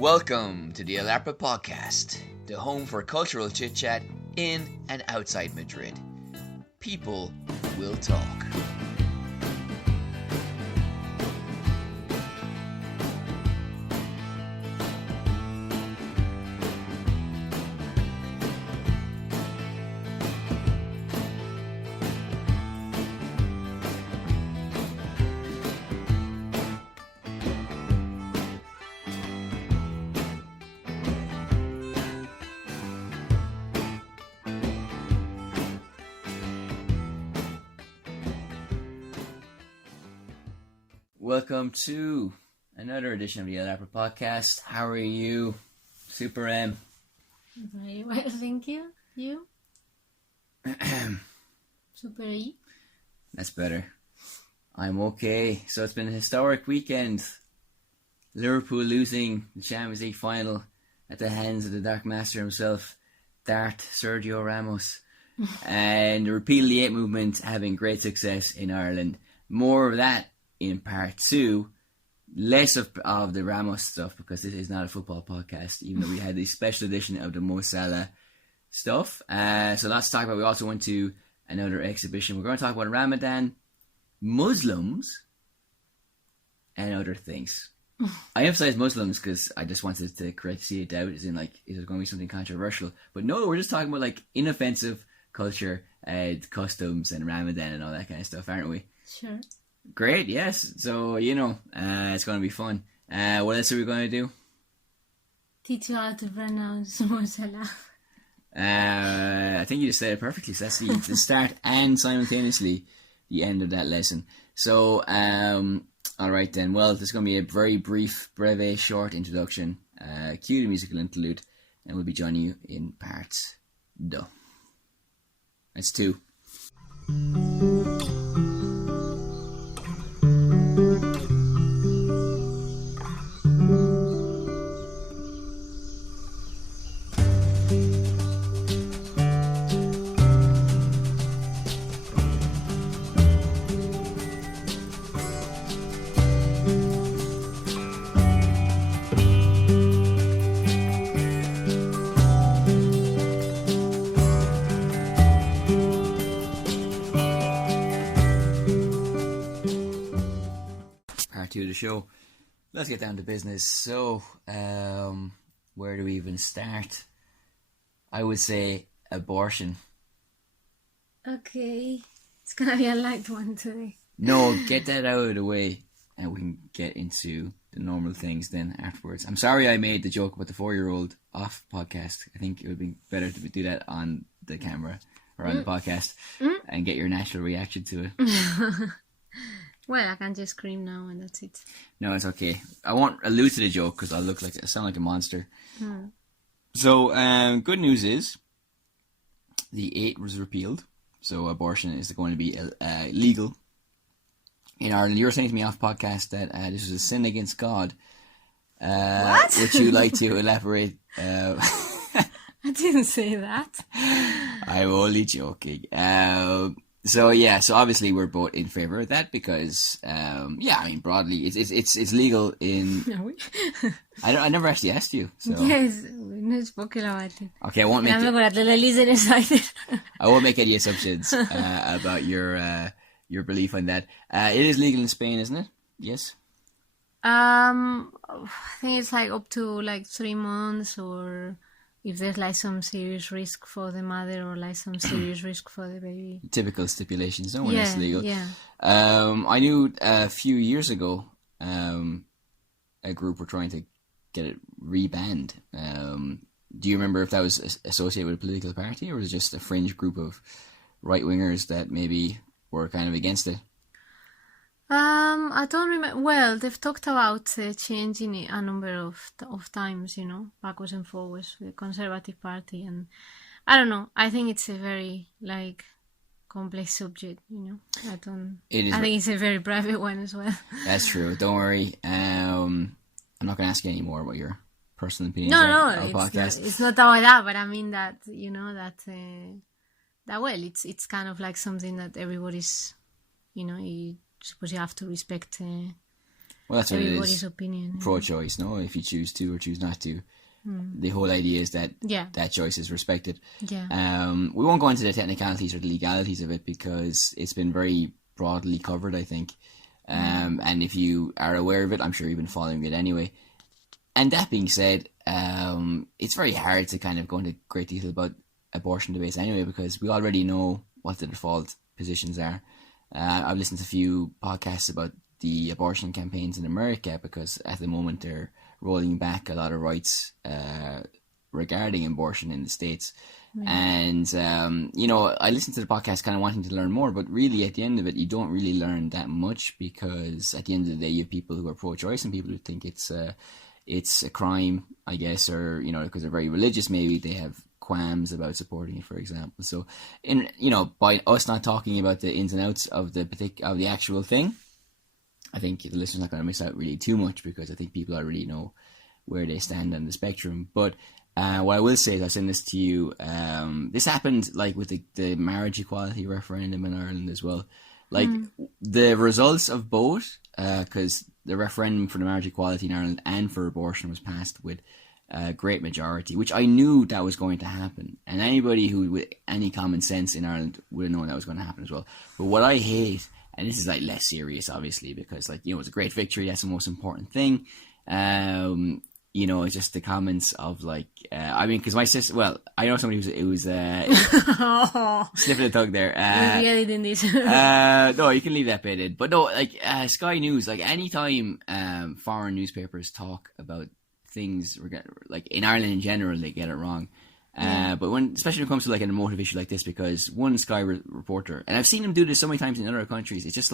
Welcome to the Ep20 podcast, the home for cultural chit-chat in and outside Madrid. People will talk. Welcome to another edition of the Ep20 podcast. How are you, Super M? Very well, thank you. You? Super E? That's better. I'm okay. So it's been a historic weekend. Liverpool losing the Champions League final at the hands of the Dark Master himself, Dart Sergio Ramos. And the Repeal the 8 movement having great success in Ireland. More of that in part 2, less of the Ramos stuff because this is not a football podcast, even though we had the special edition of the Mo Salah stuff. So let's talk about, we also went to another exhibition. We're going to talk about Ramadan, Muslims, and other things. I emphasize Muslims because I just wanted to correct see it out, as in like, is there going to be something controversial? But no, we're just talking about like inoffensive culture, customs and Ramadan and all that kind of stuff, aren't we? Sure. Great, yes. So, it's going to be fun. What else are we going to do? Teach you how to pronounce Mo Salah. I think you just said it perfectly. So that's the start and simultaneously the end of that lesson. So, alright then. Well, this is going to be a very brief, breve, short introduction. Cue the musical interlude, and we'll be joining you in parts 2. That's 2. To the show. Let's get down to business. So, where do we even start? I would say abortion. Okay. It's gonna be a light one today. No, get that out of the way and we can get into the normal things then afterwards. I'm sorry I made the joke about the 4-year-old off podcast. I think it would be better to do that on the camera or on the podcast and get your natural reaction to it. Well, I can just scream now and that's it. No, it's okay. I won't allude to the joke because I sound like a monster. So, good news is the 8 was repealed. So abortion is going to be legal in Ireland. You were saying to me off podcast that this is a sin against God. What? Would you like to elaborate? I didn't say that. I'm only joking. So obviously we're both in favour of that because, broadly it's legal in. No. I never actually asked you. So. Yes, we never spoke about it. Okay, I won't make. I'm not going to let listeners either. I won't make any assumptions about your belief on that. It is legal in Spain, isn't it? Yes. I think it's like up to like 3 months, or if there's like some serious risk for the mother or like some serious risk for the baby. Typical stipulations, no? When it's legal. Yeah. I knew a few years ago, a group were trying to get it rebanned. Do you remember if that was associated with a political party, or was it just a fringe group of right-wingers that maybe were kind of against it? I don't remember. Well, they've talked about changing it a number of times, backwards and forwards with the Conservative Party, and I don't know. I think it's a very complex subject, I think it's a very private one as well. That's true. Don't worry. I'm not going to ask you any more about your personal opinions. It's not about that, but I mean that it's kind of like something that everybody's, you suppose you have to respect Well, that's what everybody's it is. opinion. Pro-choice, no? If you choose to or choose not to. The whole idea is that that choice is respected. Yeah. We won't go into the technicalities or the legalities of it because it's been very broadly covered, I think. And if you are aware of it, I'm sure you've been following it anyway. And that being said, it's very hard to kind of go into great detail about abortion debates anyway, because we already know what the default positions are. I've listened to a few podcasts about the abortion campaigns in America, because at the moment they're rolling back a lot of rights regarding abortion in the States. And, I listened to the podcast kind of wanting to learn more, but really at the end of it, you don't really learn that much, because at the end of the day, you have people who are pro-choice and people who think it's a crime, I guess, or, because they're very religious, maybe they have qualms about supporting it, for example. So, by us not talking about the ins and outs of the actual thing, I think the listener's not going to miss out really too much, because I think people already know where they stand on the spectrum. But what I will say is, I've sent this to you, this happened like with the marriage equality referendum in Ireland as well. Like the results of both, because the referendum for the marriage equality in Ireland and for abortion was passed with a great majority, which I knew that was going to happen. And anybody who with any common sense in Ireland would have known that was going to happen as well. But what I hate, and this is like less serious, obviously, because it's a great victory. That's the most important thing. It's just the comments of because my sister. Well, I know somebody who was sniffing the tongue there. You really didn't this. No, you can leave that bit in. But no, Sky News. Anytime foreign newspapers talk about things, like in Ireland in general, they get it wrong. But especially when it comes to an emotive issue like this, because one Sky reporter, and I've seen him do this so many times in other countries, it's just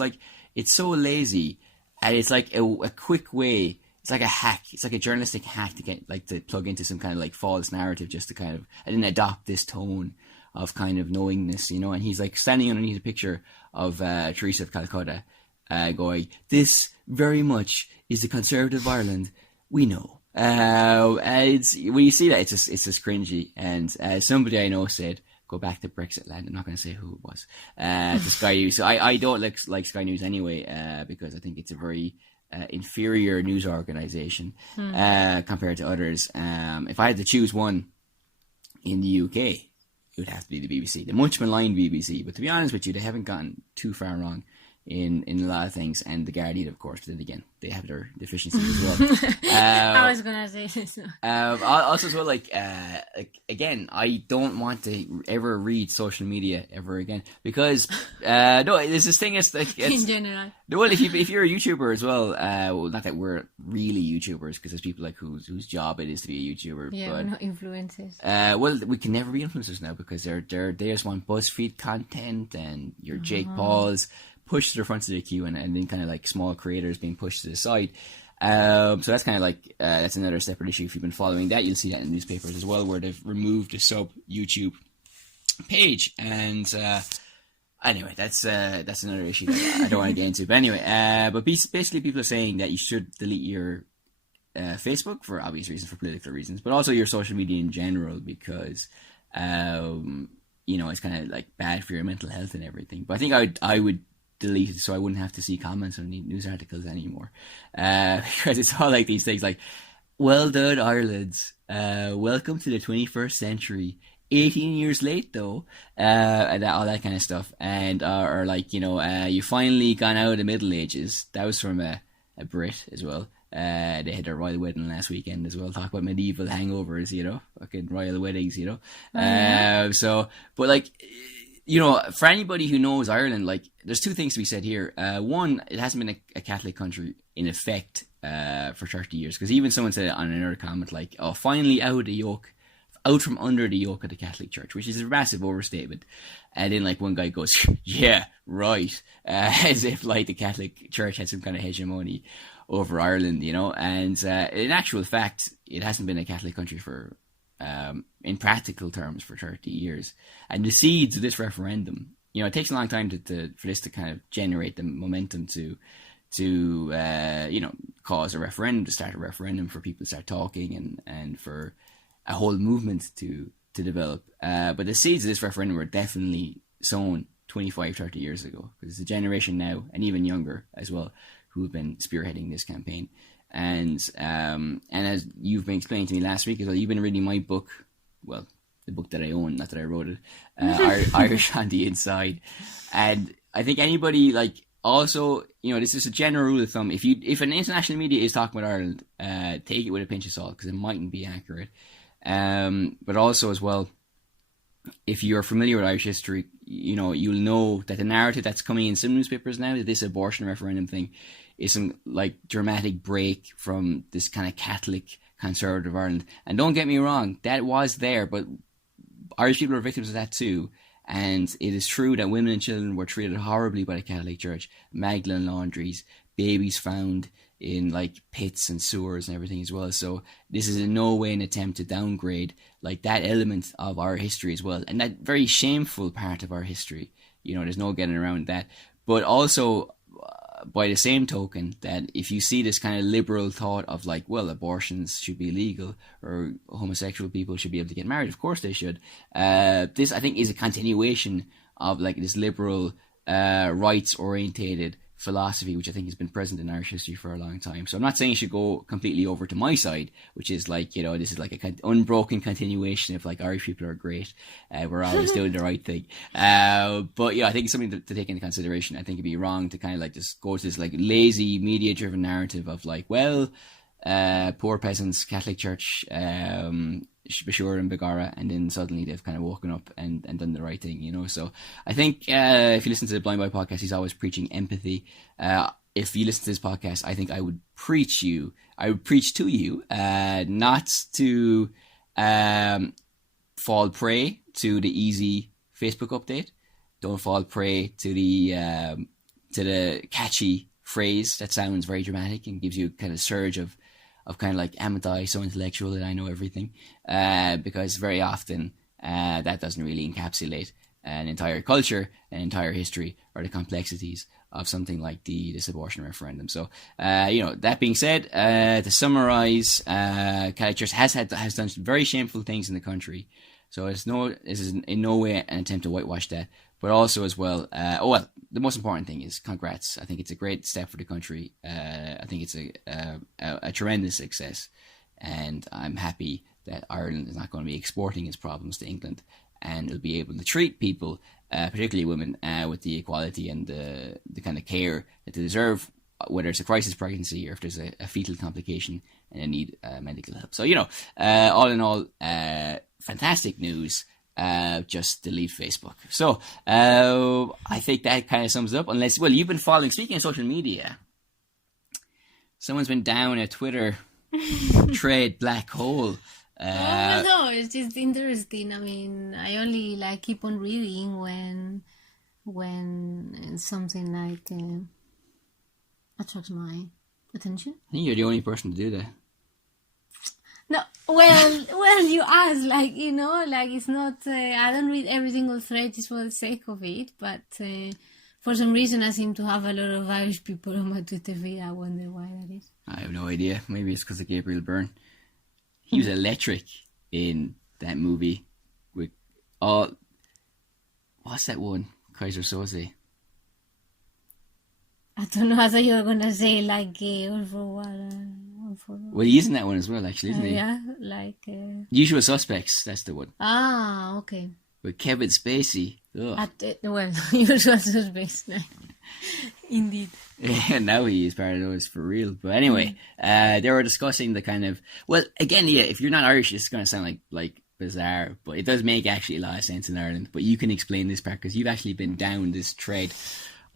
it's so lazy, and it's like a quick way. It's like a hack. It's like a journalistic hack to get to plug into some kind of false narrative, just to kind of and then adopt this tone of kind of knowingness, And he's standing underneath a picture of Teresa of Calcutta, going, "This very much is the conservative Ireland we know." And when you see that, it's just cringy. And somebody I know said, "Go back to Brexit land." I'm not going to say who it was. To Sky News. So I don't like Sky News anyway, because I think it's a very inferior news organisation compared to others. If I had to choose one in the UK, it would have to be the BBC, the much maligned BBC. But to be honest with you, they haven't gotten too far wrong in a lot of things, and the Guardian, of course. But then again, they have their deficiencies as well. I was gonna say this. Also, as well, again, I don't want to ever read social media ever again, because no, there's this thing is in general. Well, if you're a YouTuber as well, not that we're really YouTubers, because there's people whose job it is to be a YouTuber. Yeah, but, we're not influencers. Well, we can never be influencers now, because they just want BuzzFeed content and your Jake Pauls pushed to the front of the queue, and then kind of small creators being pushed to the side. So that's kind of that's another separate issue. If you've been following that, you'll see that in newspapers as well, where they've removed the sub YouTube page. And anyway, that's another issue that I don't want to get into. But anyway, but basically people are saying that you should delete your Facebook for obvious reasons, for political reasons, but also your social media in general, because it's kind of bad for your mental health and everything. But I think I would delete it so I wouldn't have to see comments on the news articles anymore, because it's all these things "Well done, Ireland, welcome to the 21st century, 18 years late though," and all that kind of stuff, and or you finally gone out of the Middle Ages. That was from a Brit as well. They had their royal wedding last weekend as well. Talk about medieval hangovers, fucking royal weddings, So, but for anybody who knows Ireland, there's two things to be said here. One, it hasn't been a Catholic country in effect for 30 years, because even someone said on another comment, "Oh, finally out from under the yoke of the Catholic Church," which is a massive overstatement. And then one guy goes, "Yeah, right," as if the Catholic Church had some kind of hegemony over Ireland, And in actual fact, it hasn't been a Catholic country for in practical terms for 30 years. And the seeds of this referendum, it takes a long time for this to kind of generate the momentum to cause a referendum, to start a referendum, for people to start talking, and for a whole movement to develop. But the seeds of this referendum were definitely sown 25, 30 years ago, because it's a generation now, and even younger as well, who have been spearheading this campaign. And as you've been explaining to me last week as well, you've been reading my book, well, the book that I own, not that I wrote it, Irish on the Inside. And I think anybody, like, also, you know, this is a general rule of thumb. If an international media is talking about Ireland, take it with a pinch of salt, because it mightn't be accurate. But also as well, if you're familiar with Irish history, you know, you'll know that the narrative that's coming in some newspapers now, that this abortion referendum thing is some, like, dramatic break from this kind of Catholic conservative Ireland. And don't get me wrong, that was there, but Irish people are victims of that too. And it is true that women and children were treated horribly by the Catholic Church. Magdalene laundries, babies found in, like, pits and sewers and everything as well. So this is in no way an attempt to downgrade, like, that element of our history as well, and that very shameful part of our history. You know, there's no getting around that. But also, by the same token, that if you see this kind of liberal thought of, like, well, abortions should be illegal, or homosexual people should be able to get married, of course they should. This, I think, is a continuation of, like, this liberal, rights-orientated philosophy, which I think has been present in Irish history for a long time. So I'm not saying you should go completely over to my side, which is like, you know, this is like an unbroken continuation of, like, Irish people are great, we're always doing the right thing. But yeah, I think it's something to take into consideration. I think it'd be wrong to kind of, like, just go to this, like, lazy media-driven narrative of, like, well, poor peasants, Catholic Church, Bashur and Begara, and then suddenly they've kind of woken up and done the right thing, you know. So I think if you listen to the Blind Boy podcast, he's always preaching empathy. If you listen to this podcast, I think I would preach to you not to fall prey to the easy Facebook update. Don't fall prey to the catchy phrase that sounds very dramatic and gives you kind of surge of kind of like, am I so intellectual that I know everything? Because very often that doesn't really encapsulate an entire culture, an entire history, or the complexities of something like this abortion referendum. So, you know, that being said, to summarise, Catholic Church has done some very shameful things in the country. So this is in no way an attempt to whitewash that. But also as well, the most important thing is congrats. I think it's a great step for the country. I think it's a tremendous success. And I'm happy that Ireland is not going to be exporting its problems to England, and it'll be able to treat people, particularly women, with the equality and the kind of care that they deserve, whether it's a crisis pregnancy or if there's a fetal complication and they need medical help. So, you know, all in all, fantastic news. Just delete Facebook. So I think that kind of sums it up. Unless, well, you've been following, speaking of social media, someone's been down a Twitter thread black hole. No, it's just interesting. I mean, I only, like, keep on reading when something like attracts my attention. I think you're the only person to do that. No, well, you ask, like, you know, like, it's not, I don't read every single thread just for the sake of it, but for some reason I seem to have a lot of Irish people on my Twitter feed. I wonder why that is. I have no idea. Maybe it's because of Gabriel Byrne. He was electric in that movie with all, what's that one? Kaiser Soze. I don't know, I thought you were going to say, like, or for what, well, he is in that one as well, actually, isn't he? Yeah, like... Usual Suspects, that's the one. Ah, okay. With Kevin Spacey. Well, Usual Suspects, indeed. Yeah, now he is part of those for real. But anyway, they were discussing the kind of... Well, again, yeah, if you're not Irish, it's going to sound like bizarre, but it does make actually a lot of sense in Ireland. But you can explain this part, because you've actually been down this thread,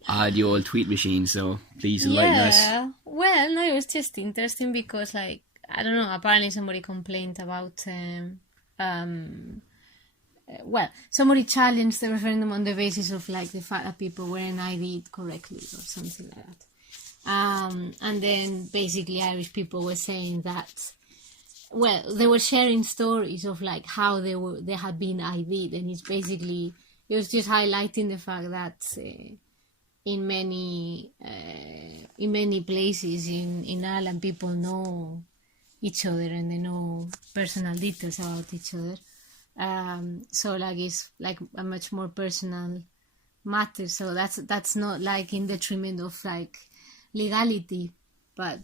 the old tweet machine, so please enlighten us. Well, no, it was just interesting because, like, I don't know, apparently somebody complained about, somebody challenged the referendum on the basis of, like, the fact that people weren't ID'd correctly or something like that. And then basically Irish people were saying that, well, they were sharing stories of, like, how they had been ID'd, and it was just highlighting the fact that in many places in Ireland, people know each other and they know personal details about each other. So, like, it's like a much more personal matter. So that's not, like, in detriment of, like, legality, but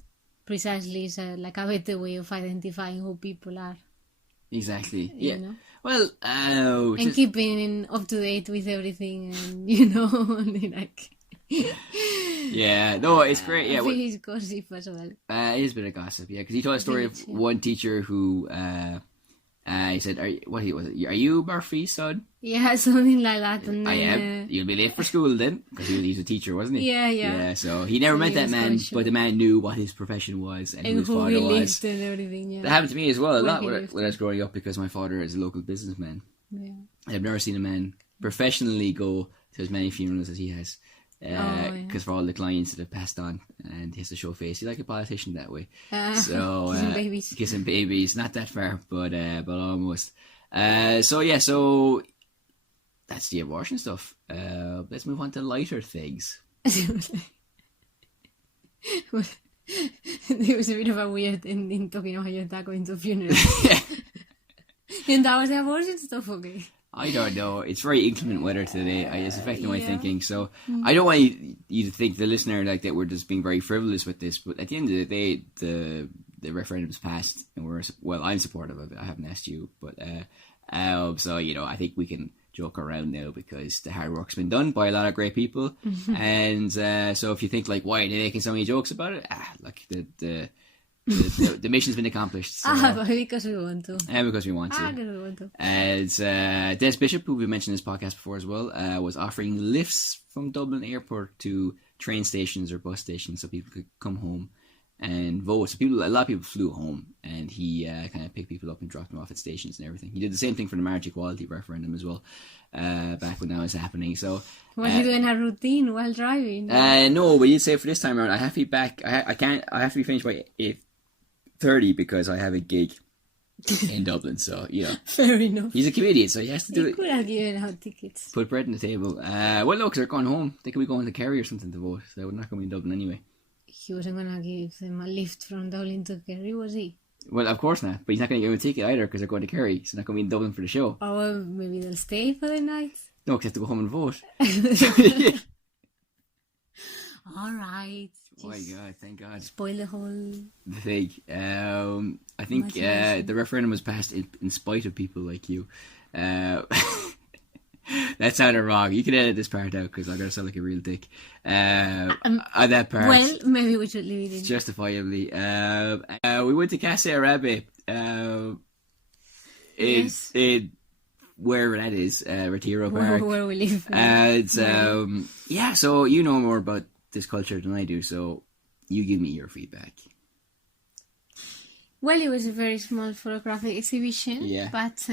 precisely it's like a better way of identifying who people are. Exactly. You Yeah. know? Well, And keeping up to date with everything, and you know, only like. Yeah, no, it's great. Yeah, it's gossip as well. It is a bit of gossip, yeah, because he told a story of one teacher who, he said, "Are you Murphy's son?" Yeah, something like that. And I then, am. You'll be late for school then, because he's a teacher, wasn't he? Yeah. Yeah, so he never met that man, but the man knew what his profession was and who his father was. And everything, yeah. That happened to me as well a lot when I was growing up, because my father is a local businessman. Yeah. I've never seen a man professionally go to as many funerals as he has. Because for all the clients that have passed on, and he has to show face. He's like a politician that way. So kissing babies, not that far, but almost. So that's the abortion stuff. Let's move on to lighter things. It was a bit of a weird ending talking about your dad going to a funeral. And that was the abortion stuff, okay? I don't know. It's very inclement weather today. It's affecting my thinking. So I don't want you to think, the listener, like that we're just being very frivolous with this. But at the end of the day, the referendum's passed, and I'm supportive of it. I haven't asked you, but so I think we can joke around now, because the hard work's been done by a lot of great people. And so if you think like, why are they making so many jokes about it? Look, the mission's been accomplished. So, because we want to. And because we want to. Because we want to. As Des Bishop, who we mentioned in this podcast before as well, was offering lifts from Dublin Airport to train stations or bus stations so people could come home and vote. So a lot of people flew home, and he kind of picked people up and dropped them off at stations and everything. He did the same thing for the marriage equality referendum as well, back when that was happening. So was he doing a routine while driving? No, but you'd say for this time around, I have to be back. I have to be finished by 8:30 because I have a gig in Dublin. So fair enough. He's a comedian, so he has to do it. He could have given out tickets. Put bread on the table. Well, no, because they're going home. They could be going to Kerry or something to vote. So they're not going to be in Dublin anyway. He wasn't going to give them a lift from Dublin to Kerry, was he? Well, of course not. But he's not going to give them a ticket either, because they're going to Kerry. So they're not going to be in Dublin for the show. Oh, well, maybe they'll stay for the night. No, because they have to go home and vote. All right. Oh my God, thank God. Spoil the whole thing. I think the referendum was passed in spite of people like you. That sounded wrong. You can edit this part out, because I'm going to sound like a real dick. That part. Well, maybe we should leave it in. Justifiably. We went to Casa Arabe. Yes. Wherever that is, Retiro Park. Where we live. And so you know more about this culture than I do, so you give me your feedback. Well, it was a very small photographic exhibition, but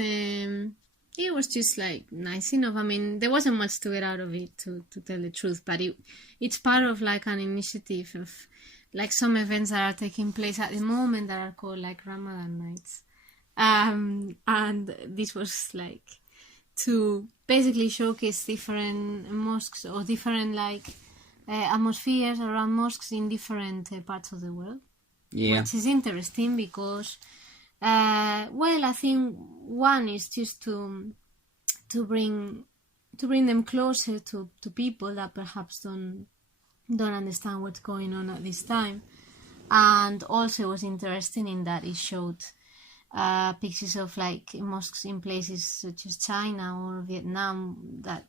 it was just like nice enough. I mean, there wasn't much to get out of it, to tell the truth, but it's part of like an initiative of like some events that are taking place at the moment that are called like Ramadan nights. And this was like to basically showcase different mosques or different like atmospheres around mosques in different parts of the world. Yeah, which is interesting because, I think one is just to bring them closer to people that perhaps don't understand what's going on at this time, and also it was interesting in that it showed pictures of like mosques in places such as China or Vietnam that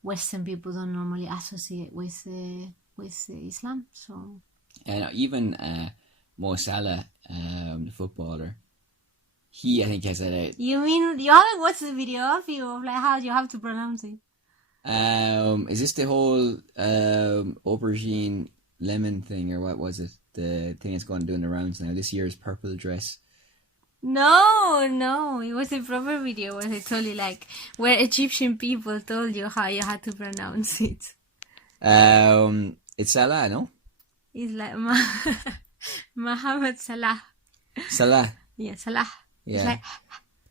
Western people don't normally associate with Islam. So. And even Mo Salah, the footballer, I think has that. You mean you haven't watched the video of you of like how you have to pronounce it? Is this the whole aubergine lemon thing, or what was it? The thing that's going doing the rounds now. This year's purple dress. No, it was a proper video where they told you like where Egyptian people told you how you had to pronounce it. It's Salah, no? It's like Mohammed Salah. Salah. Yeah, Salah. Yeah. It's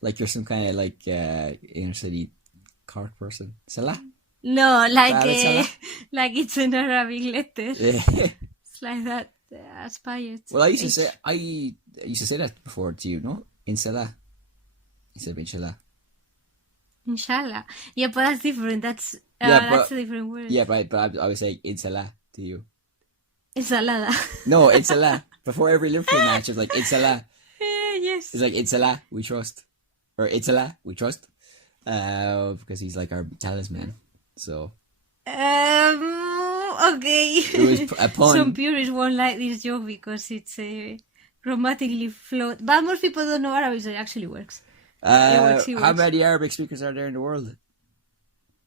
like you're some kind of like inner city Cork person. Salah. No, like it's an Arabic letter. Yeah. It's like that. Aspired. Well, I used to say that before to you, no? In Salah. Instead of Inshallah. Inshallah. Yeah, but that's different. That's a different word. Yeah, right. But I was saying in Salah to you. It's Alada. No, it's Allah. Before every Liverpool match, it's like, it's Allah. Yes. It's like, it's Allah, we trust. Or, it's Allah, we trust. Because he's like our talisman. So. Okay. It was a pun. Some purists won't like this joke because it's grammatically flawed. But most people don't know Arabic, so it actually works. How many Arabic speakers are there in the world?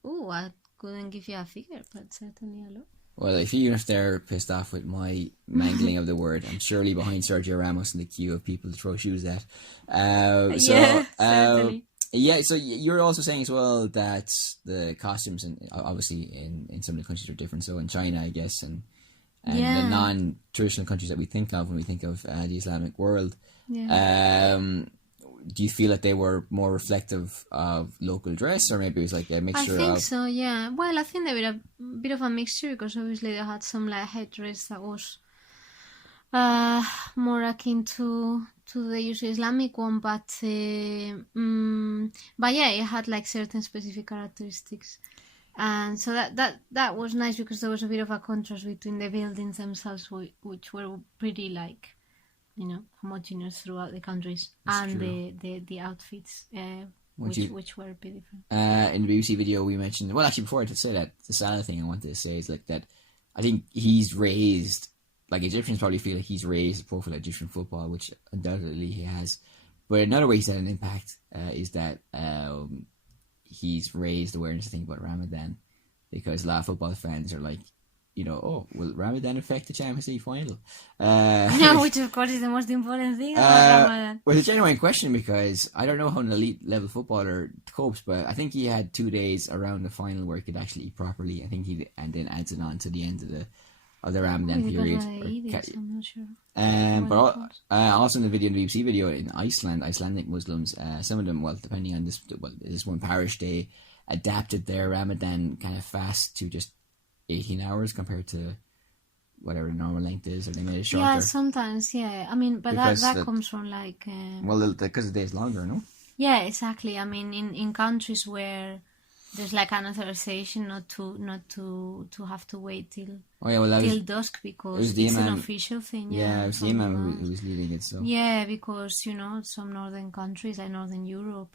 Oh, I couldn't give you a figure, but certainly a lot. Well, if you're there pissed off with my mangling of the word, I'm surely behind Sergio Ramos in the queue of people to throw shoes at. Certainly. Yeah, so you're also saying as well that the costumes, and obviously in some of the countries are different. So in China, I guess, and the non-traditional countries that we think of when we think of the Islamic world, do you feel that they were more reflective of local dress, or maybe it was like a mixture of... I think so, yeah. Well, I think they were a bit of a mixture because obviously they had some like headdress that was more akin to the usual Islamic one, but yeah, it had like certain specific characteristics. And so that was nice because there was a bit of a contrast between the buildings themselves, which were pretty like, homogeneous throughout the countries, and the outfits, which were a bit different. In the BBC video we mentioned, well, actually before I say that, the Salah thing I wanted to say is like that I think he's raised, like Egyptians probably feel like he's raised the profile of Egyptian football, which undoubtedly he has. But another way he's had an impact is that he's raised awareness, I think, about Ramadan, because a lot of football fans are like, will Ramadan affect the Champions League final? Which of course is the most important thing about Ramadan. Well, it's a genuine question because I don't know how an elite level footballer copes, but I think he had 2 days around the final where he could actually eat properly. I think and then adds it on to the end of the Ramadan period. I'm not sure. But also in the BBC video in Iceland, Icelandic Muslims, some of them, depending on this one parish, they adapted their Ramadan kind of fast to just 18 hours compared to whatever the normal length is, or they made it shorter. Yeah, sometimes, yeah. I mean, but that comes from like... because the day's longer, no? Yeah, exactly. I mean, in countries where there's like an authorization not to have to wait till dusk because it's an official thing. Yeah, it was the imam who was leading it. So yeah, because some northern countries like Northern Europe,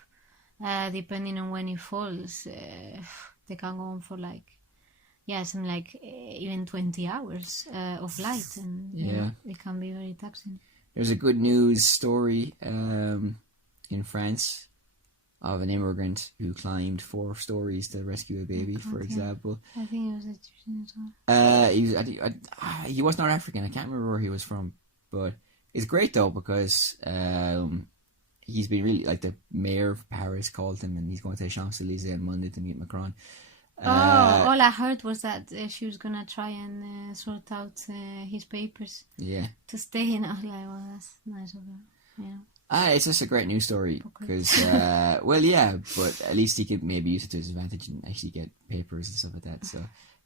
depending on when it falls, they can go on for like something like even 20 hours of light, and it can be very taxing. There's a good news story in France of an immigrant who climbed 4 stories to rescue a baby, for example. I think it was Egyptian as well. He was North African. I can't remember where he was from, but it's great though because he's been really, like, the mayor of Paris called him, and he's going to the Champs-Elysees on Monday to meet Macron. All I heard was that she was gonna try and sort out his papers. Yeah. To stay, and I was like, well, that's nice of her. Yeah. It's just a great news story because, but at least he could maybe use it to his advantage and actually get papers and stuff like that. So,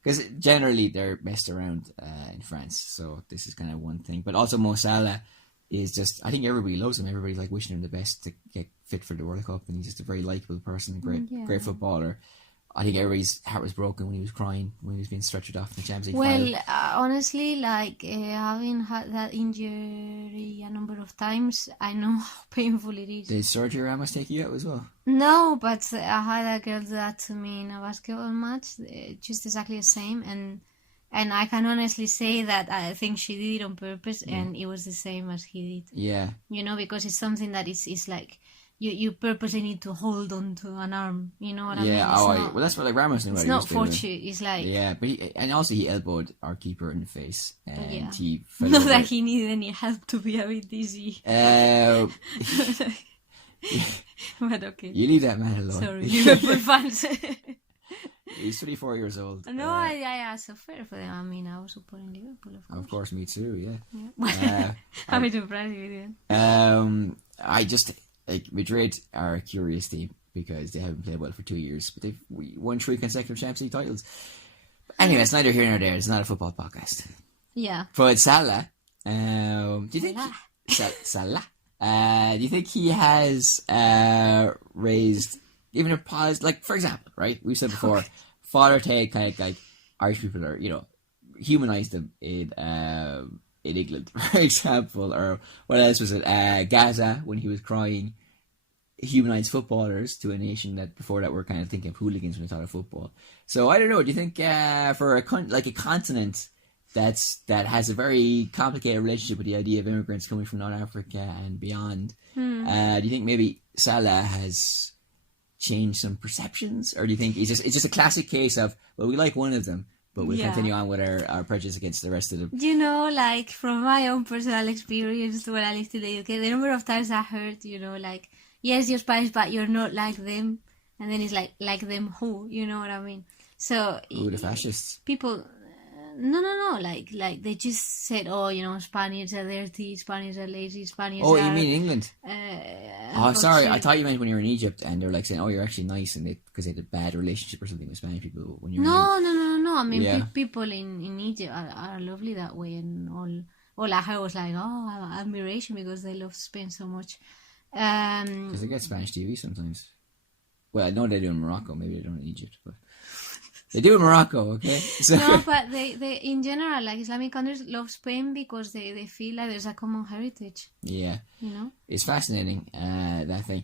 because generally they're messed around in France, so this is kind of one thing. But also Mo Salah is just, I think everybody loves him. Everybody's like wishing him the best to get fit for the World Cup, and he's just a very likable person, great footballer. I think everybody's heart was broken when he was crying when he was being stretchered off in the Champions League final. Well, honestly, like having had that injury a number of times, I know how painful it is. Did Sergio Ramos take you out as well? No, but I had a girl do that to me in a basketball match, just exactly the same, and I can honestly say that I think she did it on purpose, and it was the same as he did. Yeah. Because it's something that is like... You purposely need to hold on to an arm, you know what I mean? Yeah, well, that's what, like, Ramos knew what he was doing. It's not fortunate, it's like... Yeah, but he elbowed our keeper in the face, and he fell Not over. that he needed any help to be a bit dizzy. But okay. You leave that man alone. Sorry, Liverpool fans. He's 24 years old. No, I suffer for them. I mean, I was supporting Liverpool, of course. Of course, me too, yeah. I'm impressed with you. I just... Like, Madrid are a curious team because they haven't played well for 2 years, but they've won 3 consecutive Champions League titles. Anyway, it's neither here nor there. It's not a football podcast. Yeah. But Salah, do you think Salah? Do you think he has raised even a pause? Like, for example, right? We've said before, father take, like Irish people are, humanized them in England, for example, or what else was it? Gaza, when he was crying, humanized footballers to a nation that before that were kind of thinking of hooligans when they thought of football. So I don't know. Do you think for a continent that has a very complicated relationship with the idea of immigrants coming from North Africa and beyond, do you think maybe Salah has changed some perceptions, or do you think it's just a classic case of, well, we like one of them, but we'll continue on with our prejudice against the rest of them? You know, like from my own personal experience when I lived in the UK, the number of times I heard, you know, like, yes, you're Spanish, but you're not like them. And then it's like them who, you know what I mean? So... Who, the fascists? People... No. Like they just said, oh, you know, Spaniards are dirty, Spaniards are lazy, Spaniards are... Oh, you mean England? Sorry, I thought you meant when you were in Egypt and they were like saying, oh, you're actually nice, and because they had a bad relationship or something with Spanish people when you were No. I mean, people in Egypt are lovely that way, and all I heard was like, oh, admiration because they love Spain so much. Because they get Spanish TV sometimes. Well, I know they do in Morocco. Maybe they don't in Egypt, but they do in Morocco. Okay. So. No, but they in general, like Islamic countries, love Spain because they feel like there's a common heritage. Yeah. You know. It's fascinating. That thing.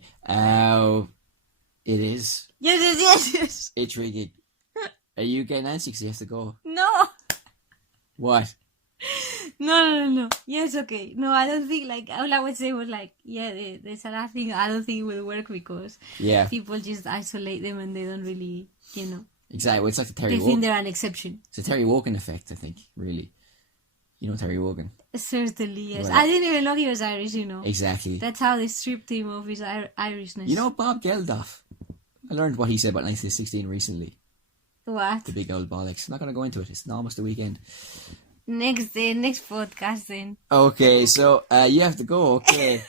It is. Yes. Intriguing. Are you getting antsy because you have to go? No. What? No. Yes, okay. No, I don't think, like, all I would say was, like, the Salah thing, I don't think it will work because people just isolate them and they don't really, you know. Exactly. Well, it's like the Terry Wogan. They think they're an exception. It's a Terry Wogan effect, I think, really. You know Terry Wogan? Certainly, yes. Well, I didn't even know he was Irish, you know. Exactly. That's how they stripped him of his Irishness. You know Bob Geldof? I learned what he said about 1916 recently. What? The big old bollocks. I'm not going to go into it. It's almost the weekend. Next podcast then. Okay, so you have to go, okay.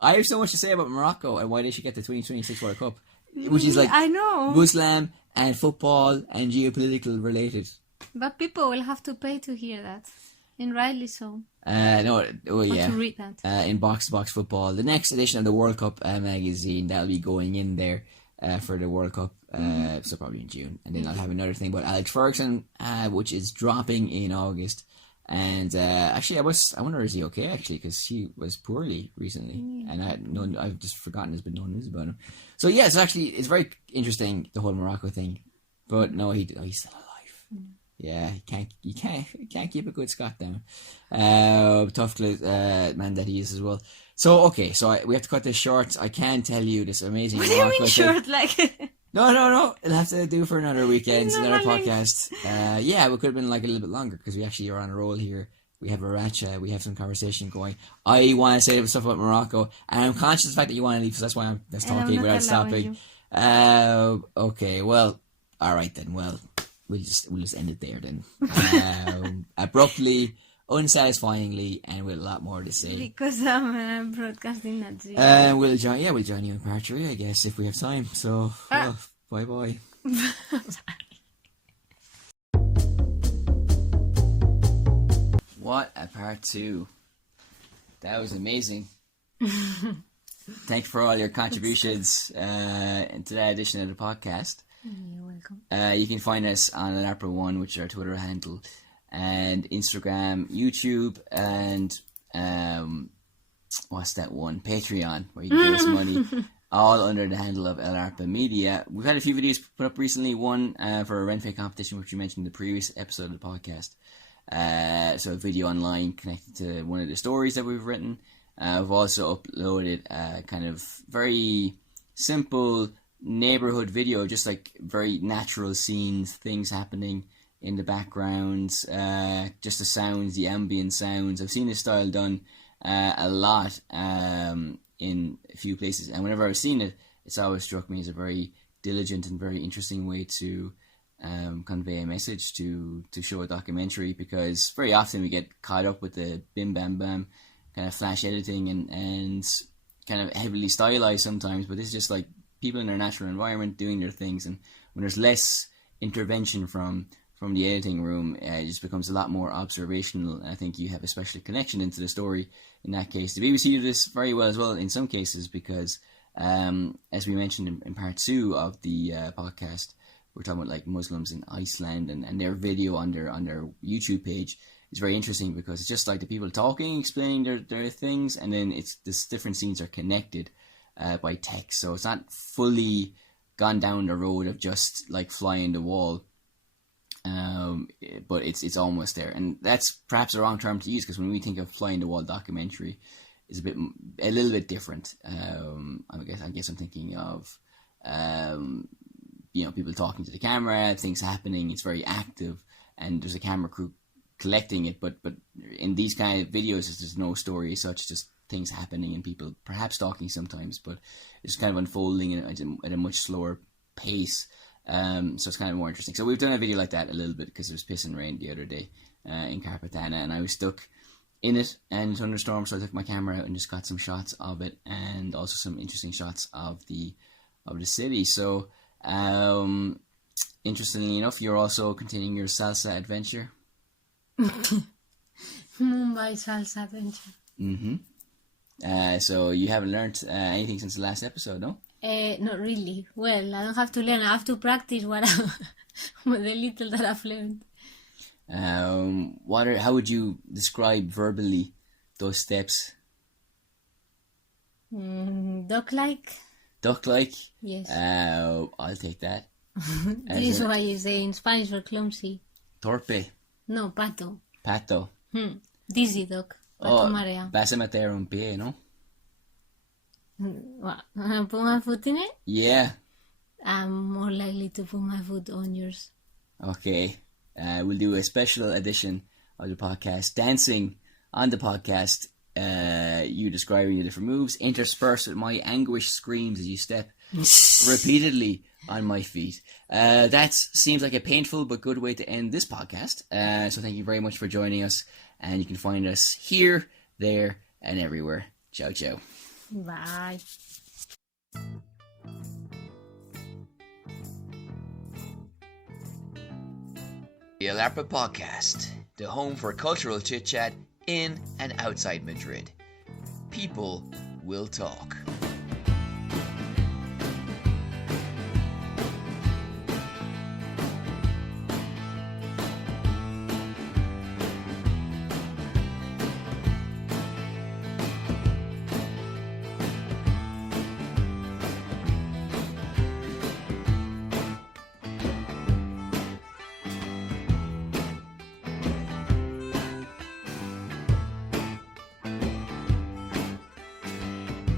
I have so much to say about Morocco and why they should get the 2026 World Cup, which is like I know. Muslim and football and geopolitical related. But people will have to pay to hear that, and rightly so. No, oh yeah. Or to read that. In Box to Box Football, the next edition of the World Cup magazine, that'll be going in there for the World Cup, so probably in June. And then I'll have another thing about Alex Ferguson, which is dropping in August. And actually, I wonder, is he okay? Actually, because he was poorly recently, and I've just forgotten there's been no news about him. So yeah, it's very interesting, the whole Morocco thing. But no, he's still alive. Yeah, he can't keep a good Scot down. Tough man that he is as well. So okay, we have to cut this short. I can tell you this amazing. What do you mean short? Like. No. It'll have to do for another weekend, another podcast. We could have been like a little bit longer because we actually are on a roll here. We have a racha, we have some conversation going. I want to say stuff about Morocco, and I'm conscious of the fact that you want to leave, so that's why I'm just talking without stopping. Okay, well, all right then. Well, we'll just end it there then. Abruptly, unsatisfyingly, and with a lot more to say. Because I'm broadcasting that. We'll join you in part 3, I guess, if we have time. So, bye. What a part 2. That was amazing. Thank you for all your contributions into that edition of the podcast. You're welcome. You can find us on Ep20, which is our Twitter handle, and Instagram, YouTube, and what's that one? Patreon, where you can give us money, all under the handle of El Arpa Media. We've had a few videos put up recently, one for a Renfe competition, which we mentioned in the previous episode of the podcast. So a video online connected to one of the stories that we've written. We've also uploaded a kind of very simple neighborhood video, just like very natural scenes, things happening in the background, just the sounds, the ambient sounds. I've seen this style done a lot in a few places, and whenever I've seen it, it's always struck me as a very diligent and very interesting way to convey a message, to show a documentary, because very often we get caught up with the bim bam bam kind of flash editing and kind of heavily stylized sometimes, but this is just like people in their natural environment doing their things, and when there's less intervention from the editing room, it just becomes a lot more observational. I think you have a special connection into the story in that case. The BBC did this very well as well in some cases, because as we mentioned in part 2 of the podcast, we're talking about like Muslims in Iceland, and their video on their YouTube page is very interesting because it's just like the people talking, explaining their things, and then it's this different scenes are connected by text. So it's not fully gone down the road of just like flying the wall, but it's almost there. And that's perhaps the wrong term to use, because when we think of flying the wall documentary, it's a little bit different. I guess I'm thinking of people talking to the camera, things happening. It's very active, and there's a camera crew collecting it. But in these kind of videos, there's no story as such, just things happening and people perhaps talking sometimes, but it's kind of unfolding at a much slower pace. So it's kind of more interesting. So we've done a video like that a little bit because there was piss and rain the other day in Carpatana, and I was stuck in it and thunderstorm, so I took my camera out and just got some shots of it, and also some interesting shots of the city. So interestingly enough, you're also continuing your salsa adventure. Mumbai salsa adventure. So you haven't learned anything since the last episode, no? Not really. Well, I don't have to learn. I have to practice with the little that I've learned. How would you describe verbally those steps? Duck-like. Duck-like? Yes. I'll take that. This is why you say in Spanish for clumsy. Torpe. No, pato. Pato. Dizzy duck. Pato marea. Vas a meter un pie, no? What? Put my foot in it? Yeah. I'm more likely to put my foot on yours. Okay. We'll do a special edition of the podcast, dancing on the podcast, you describing the different moves, interspersed with my anguished screams as you step repeatedly on my feet. That seems like a painful but good way to end this podcast. So thank you very much for joining us, and you can find us here, there, and everywhere. Ciao, ciao. Bye. The Alarpa Podcast, the home for cultural chit-chat in and outside Madrid. People will talk.